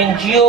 NGO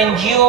NGO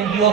NGO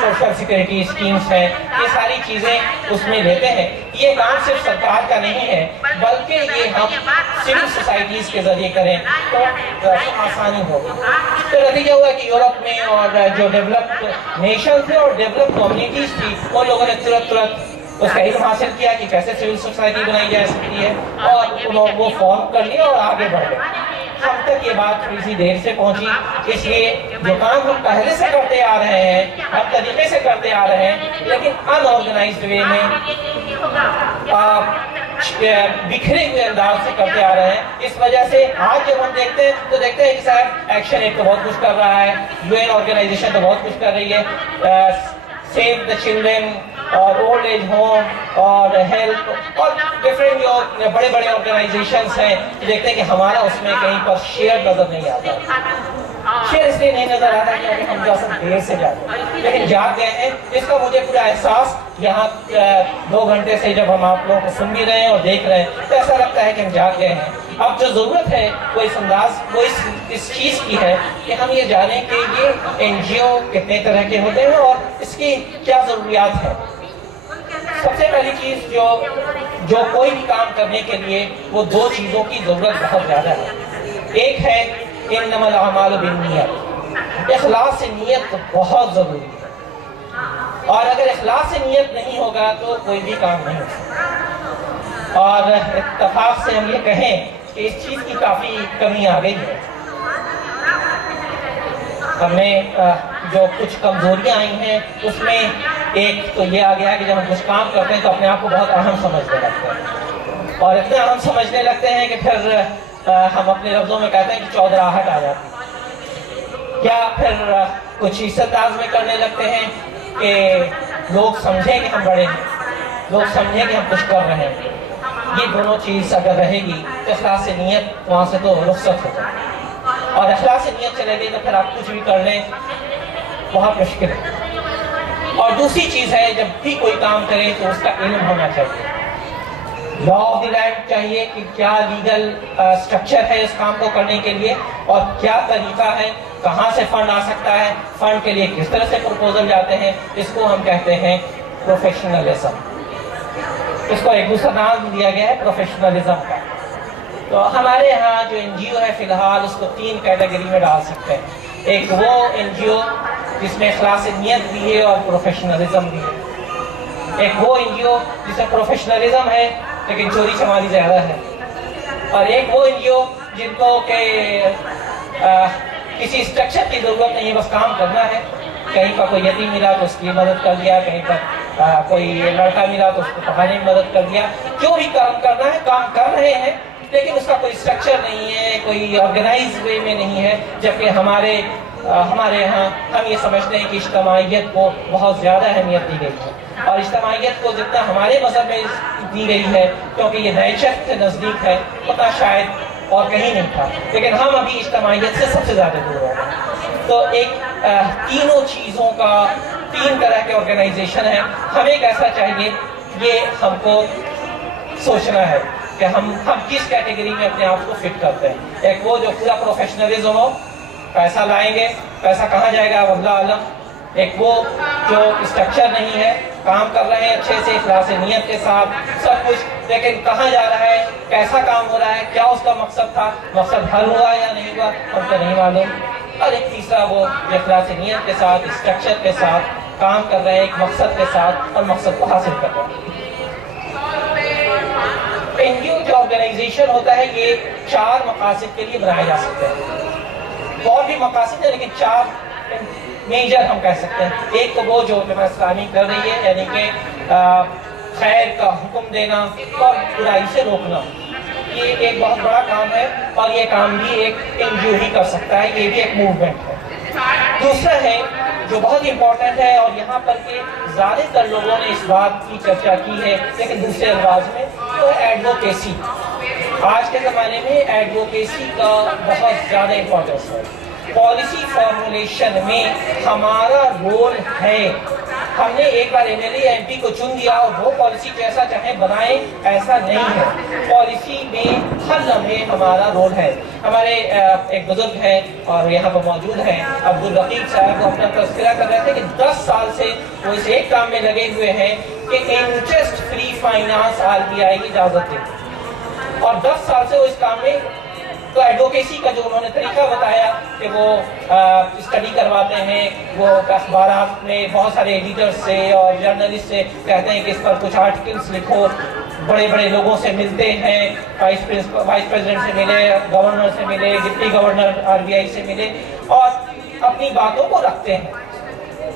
social security schemes ہیں، یہ ساری چیزیں اس میں لیتے ہیں. یہ کام صرف سرکار کا نہیں ہے بلکہ یہ ہم سول سوسائٹیز کے ذریعے کریں تو آسانی ہوگی. تو نتیجہ ہوا کہ یورپ میں اور جو ڈیولپڈ نیشن تھے اور ڈیولپڈ کمیونٹیز تھی ان لوگوں نے ترنت اس کا علم حاصل کیا کہ کیسے سول سوسائٹی بنائی جا سکتی ہے اور انہوں وہ فارم کر لیا اور آگے بڑھ گئے. ہم تک یہ بات تھوڑی سی دیر سے پہنچی، اس لیے جو کام ہم پہلے سے کرتے آ رہے ہیں، ہر طریقے سے کرتے آ رہے ہیں لیکن ان آرگنائزڈ وے میں بکھرے ہوئے انداز سے کرتے آ رہے ہیں. اس وجہ سے آج جب ہم دیکھتے ہیں تو دیکھتے ہیں کہ صاحب ایکشن ایک تو بہت کچھ کر رہا ہے، UN آرگنائزیشن تو بہت کچھ کر رہی ہے، سیو دا چلڈرن اور اولڈ ایج ہوم اور ہیلتھ اور ڈفرینٹ جو بڑے بڑے آرگنائزیشنس ہیں، دیکھتے ہیں کہ ہمارا اس میں کہیں پر شیئر نظر نہیں آتا. شیئر اس لیے نہیں نظر آتا کیونکہ ہم جو دیر سے جاتے ہیں لیکن جاگ گئے ہیں. اس کا مجھے پورا احساس یہاں 2 گھنٹے سے جب ہم آپ لوگوں کو سن بھی رہے ہیں اور دیکھ رہے ہیں تو ایسا لگتا ہے کہ ہم جاگ گئے ہیں. اب جو ضرورت ہے وہ اس انداز وہ اس چیز کی ہے کہ ہم یہ جانیں کہ یہ NGO کتنے طرح کے ہوتے ہیں اور اس کی کیا ضروریات ہیں. سب سے پہلی چیز جو کوئی بھی کام کرنے کے لیے وہ 2 چیزوں کی ضرورت بہت زیادہ ہے. ایک ہے انما الاعمال بالنیت، اخلاص سے نیت بہت ضروری ہے اور اگر اخلاص سے نیت نہیں ہوگا تو کوئی بھی کام نہیں ہوگا. اور اتفاق سے ہم یہ کہیں کہ اس چیز کی کافی کمی آ گئی ہے. ہمیں جو کچھ کمزوریاں آئی ہیں اس میں ایک تو یہ آ گیا ہے کہ جب ہم کچھ کام کرتے ہیں تو اپنے آپ کو بہت اہم سمجھنے لگتے ہیں اور اتنا اہم سمجھنے لگتے ہیں کہ پھر ہم اپنے لفظوں میں کہتے ہیں کہ چودراہٹ آ جاتی ہے. یا پھر کچھ عزت میں کرنے لگتے ہیں کہ لوگ سمجھیں کہ ہم بڑے ہیں، لوگ سمجھیں کہ ہم کچھ کر رہے ہیں. یہ دونوں چیز اگر رہے گی تو اخلاص سے نیت وہاں سے تو رخصت ہو جائے گی اور اخلاص سے نیت چلے گی تو پھر آپ کچھ بھی کر لیں بہت مشکل ہے. اور دوسری چیز ہے جب بھی کوئی کام کرے تو اس کا علم ہونا چاہیے. لا آف دی لینڈ چاہیے کہ کیا لیگل سٹرکچر ہے اس کام کو کرنے کے لیے اور کیا طریقہ ہے، کہاں سے فنڈ آ سکتا ہے، فنڈ کے لیے کس طرح سے پروپوزل جاتے ہیں. اس کو ہم کہتے ہیں پروفیشنلزم. اس کو ایک دوسرا نام دیا گیا ہے پروفیشنلزم کا. تو ہمارے ہاں جو NGO ہے فی الحال اس کو 3 کیٹیگری میں ڈال سکتے ہیں. ایک وہ NGO جس میں اخلاص نیت بھی ہے اور پروفیشنلزم بھی ہے. ایک وہ NGO جس میں پروفیشنلزم ہے لیکن چوری چماری زیادہ ہے. اور ایک وہ NGO جن کو کہ کسی اسٹرکچر کی ضرورت نہیں ہے، بس کام کرنا ہے. کہیں پر کوئی یتیم ملا تو اس کی مدد کر دیا، کہیں پر کوئی لڑکا ملا تو اس کو پڑھانے میں مدد کر دیا. جو بھی کام کرنا ہے کام کر رہے ہیں لیکن اس کا کوئی اسٹرکچر نہیں ہے، کوئی آرگنائز وے میں نہیں ہے. جبکہ ہمارے ہاں ہم یہ سمجھتے ہیں کہ اجتماعیت کو بہت زیادہ اہمیت دی گئی ہے اور اجتماعیت کو جتنا ہمارے مذہب میں دی گئی ہے کیونکہ یہ نیچر سے نزدیک ہے اتنا شاید اور کہیں نہیں تھا، لیکن ہم ابھی اجتماعیت سے سب سے زیادہ دور ہو گئے. تو ایک تینوں چیزوں کا 3 طرح کے آرگنائزیشن ہیں. ہمیں کیسا چاہیے یہ ہم کو سوچنا ہے کہ ہم کس کیٹیگری میں اپنے آپ کو فٹ کرتے ہیں. ایک وہ جو پورا پروفیشنلزم ہو، پیسہ لائیں گے، پیسہ کہاں جائے گا واللہ عالم. ایک وہ جو اسٹرکچر نہیں ہے، کام کر رہے ہیں اچھے سے اخلاص نیت کے ساتھ سب کچھ، لیکن کہاں جا رہا ہے، کیسا کام ہو رہا ہے، کیا اس کا مقصد تھا، مقصد حل ہوا یا نہیں ہوا ہم کو نہیں معلوم. اور ایک تیسرا وہ جو اخلاص نیت کے ساتھ اسٹرکچر کے ساتھ کام کر رہے ہیں ایک مقصد کے ساتھ اور مقصد کو حاصل کر رہے ہیں. NGO جو آرگنائزیشن ہوتا ہے یہ 4 مقاصد کے لیے بنائے جا سکتے ہیں. اور بھی مقاصد ہیں لیکن 4 میجر ہم کہہ سکتے ہیں. ایک تو وہ جو جماعت اسلامی کر رہی ہے یعنی کہ خیر کا حکم دینا اور برائی سے روکنا، یہ ایک بہت بڑا کام ہے اور یہ کام بھی ایک NGO ہی کر سکتا ہے، یہ بھی ایک موومنٹ ہے. دوسرا ہے جو بہت امپورٹنٹ ہے اور یہاں پر کہ زیادہ تر لوگوں نے اس بات کی چرچا کی ہے لیکن دوسرے انداز میں، وہ ہے ایڈوکیسی. آج کے زمانے میں ایڈوکیسی کا بہت زیادہ امپورٹنس ہے. پالیسی فارمولیشن میں ہمارا رول ہے ہم نے ایک بار MLA یا MP کو چن دیا اور وہ پالیسی جیسا چاہیں بنائیں، ایسا نہیں ہے. پالیسی میں ہر لمحے ہمارا رول ہے. ہمارے ایک بزرگ ہیں اور یہاں پر موجود ہیں عبدالرقیب صاحب، وہ اپنا تذکرہ کر رہے تھے کہ 10 سال سے وہ اس ایک کام میں لگے ہوئے ہیں کہ انٹرسٹ فری فائنانس RBI کی اجازت دے، اور 10 سال سے وہ اس کام میں تو ایڈوکیسی کا جو انہوں نے طریقہ بتایا کہ وہ اسٹڈی کرواتے ہیں، وہ اخبارات میں بہت سارے ایڈیٹر سے اور جرنلسٹ سے کہتے ہیں کہ اس پر کچھ آرٹیکلز لکھو، بڑے بڑے لوگوں سے ملتے ہیں، وائس پریزیڈنٹ سے ملے، گورنر سے ملے، ڈپٹی گورنر RBI سے ملے اور اپنی باتوں کو رکھتے ہیں.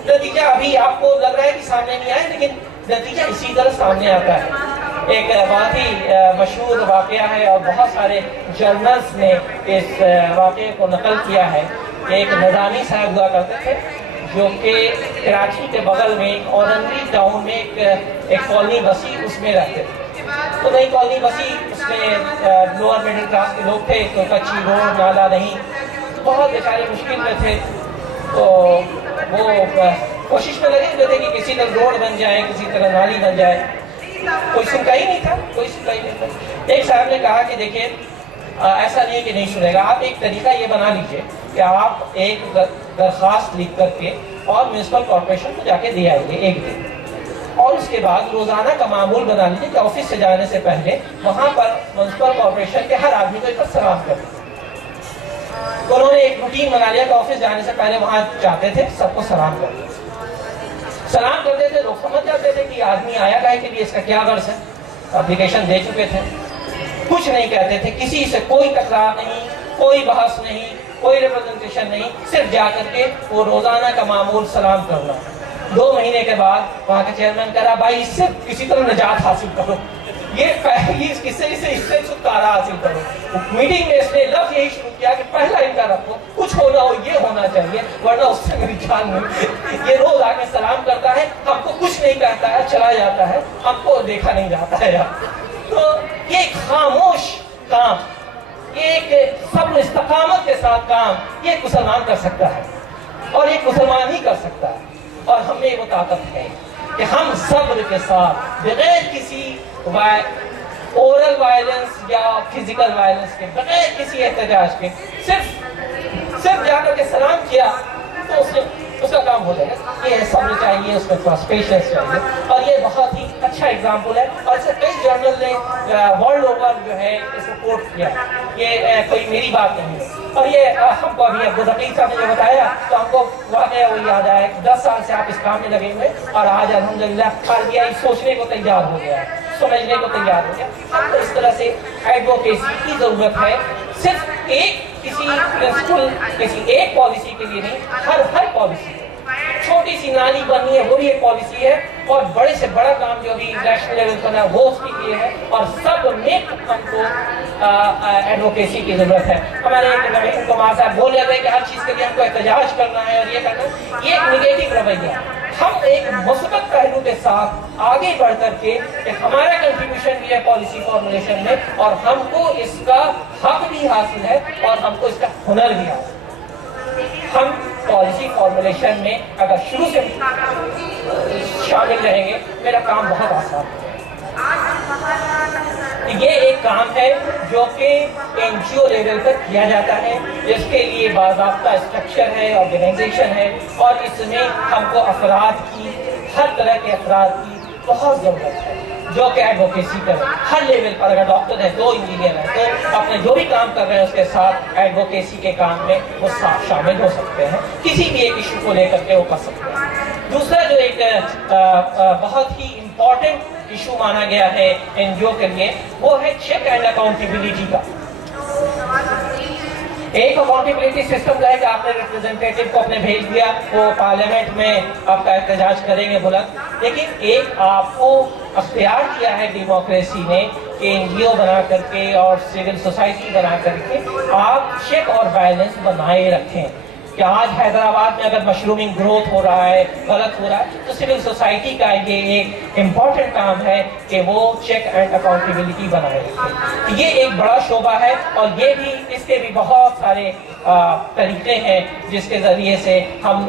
نتیجہ ابھی آپ کو لگ رہا ہے کہ سامنے نہیں آئے، لیکن نتیجہ اسی طرح سامنے آتا ہے. ایک بہت ہی مشہور واقعہ ہے اور بہت سارے جرنلز نے اس واقعے کو نقل کیا ہے کہ ایک نظامی صاحب ہوا کرتے تھے جو کہ کراچی کے بغل میں اورنگری ٹاؤن میں ایک کالونی بسی، اس میں رہتے تھے. تو نئی کالونی بسی، اس میں لوور میڈل کلاس کے لوگ تھے، تو کچی روڈ نالا نہیں، بہت بیچارے مشکل میں تھے. تو وہ کوشش میں لگے ہوئے تھے کہ کسی طرح روڈ بن جائے، کسی طرح نالی بن جائے. کوئی سنتا ہی نہیں تھا، کوئی سنتا ہی نہیں تھا. ایک صاحب نے کہا کہ دیکھیں ایسا نہیں ہے کہ نہیں سنے گا، آپ ایک طریقہ یہ بنا لیجئے کہ آپ ایک درخواست لکھ کر کے اور میونسپل کارپوریشن کو جا کے دے آئیے ایک دن، اور اس کے بعد روزانہ کا معمول بنا لیجیے کہ آفس سے جانے سے پہلے وہاں پر میونسپل کارپوریشن کے ہر آدمی کو ایک بار سلام کر دیں. تو انہوں نے ایک روٹین بنا لیا کہ آفس جانے سے پہلے وہاں جاتے تھے، سب کو سلام کرتے تھے. سلام کرتے تھے، لوگ سمجھ جاتے تھے کہ آدمی آیا گائے کے لیے، اس کا کیا غرض ہے. اپلیکیشن دے چکے تھے، کچھ نہیں کہتے تھے، کسی سے کوئی تکرار نہیں، کوئی بحث نہیں، کوئی ریپرزنٹیشن نہیں، صرف جا کر کے وہ روزانہ کا معمول سلام کرنا. 2 مہینے کے بعد وہاں کا چیئرمین کہہ رہا بھائی اس سے کسی طرح نجات حاصل کرو، اس سے چھٹکارا حاصل کرو. میٹنگ میں اس نے لفظ یہی شروع کیا کہ پہلا ان کا رکھو، کچھ ہونا ہو یہ ہونا چاہیے، ورنہ اس سے میری جان نہیں. یہ روز آ کے سلام کرتا ہے، ہم کو کچھ نہیں کہتا ہے، چلا جاتا ہے، ہم کو دیکھا نہیں جاتا ہے. تو یہ ایک خاموش کام، ایک صبر استقامت کے ساتھ کام یہ ایک مسلمان کر سکتا ہے، اور ایک مسلمان ہی کر سکتا ہے. اور ہم میں وہ طاقت ہے کہ ہم صبر کے ساتھ بغیر کسی اورل وائلنس یا فزیکل وائلنس کے، بغیر کسی احتجاج کے، صرف جا کر کے سلام کیا تو اس کا کام ہو جائے گا. یہ صبر چاہیے، اس میں پیشنس چاہیے، اور یہ بہت ہی اچھا اگزامپل ہے. اور اس سے کئی جرنل نے ورلڈ اوور جو ہے اس کو کوٹ کیا. یہ کوئی میری بات نہیں ہے. اور یہ ہم کو ابھی عبدالرقیب صاحب نے جو بتایا تو ہم کو واقعہ وہ یاد آیا کہ 10 سال سے آپ اس کام میں لگے ہوئے، اور آج الحمدللہ RBI سوچنے کو تیار ہو گیا ہے، سمجھنے کو تیار ہو گیا. ہم کو اس طرح سے ایڈوکیسی کی ضرورت ہے، صرف ایک کسی پرنسپل، کسی ایک پالیسی کے لیے نہیں، ہر پالیسی. چھوٹی سی نالی بنی ہے وہ بھی ایک پالیسی ہے، اور بڑے سے بڑا کام جو ابھی نیشنل لیول پر ہے وہ اس کے لیے ہے. اور سب میں ہم کو ایڈوکیسی کی ضرورت ہے. ہمارے ایک کمار صاحب بول رہے تھے کہ ہر چیز کے لیے ہم کو احتجاج کرنا ہے اور یہ کرنا ہے. یہ ایک نگیٹو رویہ. ہم ایک مثبت پہلو کے ساتھ آگے بڑھ کر کے کہ ہمارا کنٹریبیوشن بھی ہے پالیسی فارمولیشن میں، اور ہم کو اس کا حق بھی حاصل ہے اور ہم کو اس کا ہنر بھی حاصل ہے. ہم پالیسی فارمولیشن میں اگر شروع سے شامل رہیں گے، میرا کام بہت آسان ہے. یہ ایک کام ہے جو کہ NGO لیول پر کیا جاتا ہے، جس کے لیے باضابطہ اسٹرکچر ہے، آرگنائزیشن ہے، اور اس میں ہم کو افراد کی، ہر طرح کے افراد کی بہت ضرورت ہے جو کہ ایڈوکیسی کریں. ہر لیول پر اگر ڈاکٹر ہے، 2 انجینئر ہیں، تو اپنے جو بھی کام کر رہے ہیں اس کے ساتھ ایڈوکیسی کے کام میں وہ شامل ہو سکتے ہیں، کسی بھی ایک ایشو کو لے کر کے وہ کر سکتے ہیں. دوسرا جو ایک بہت ہی امپورٹنٹ ایشو مانا گیا ہے NGO کے لیے، وہ ہے چیک اینڈ اکاؤنٹیبلٹی کا. ایک اکاؤنٹیبلٹی سسٹم کا ہے کہ آپ نے ریپرزنٹیٹیو کو اپنے بھیج دیا، وہ پارلیمنٹ میں آپ کا احتجاج کریں گے بلند. لیکن ایک آپ کو اختیار کیا ہے ڈیموکریسی نے کہ NGO بنا کر کے اور سول سوسائٹی بنا کر کے آپ چیک اور بیلنس بنائے رکھیں. کہ آج حیدرآباد میں اگر مشرومنگ گروتھ ہو رہا ہے، غلط ہو رہا ہے، تو سول سوسائٹی کا یہ ایک امپورٹنٹ کام ہے کہ وہ چیک اینڈ اکاؤنٹیبلٹی بنائے رکھے. یہ ایک بڑا شعبہ ہے، اور یہ بھی اس کے بھی بہت سارے طریقے ہیں جس کے ذریعے سے ہم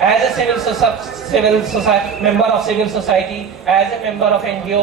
as a civil society member of civil society, as a member of NGO,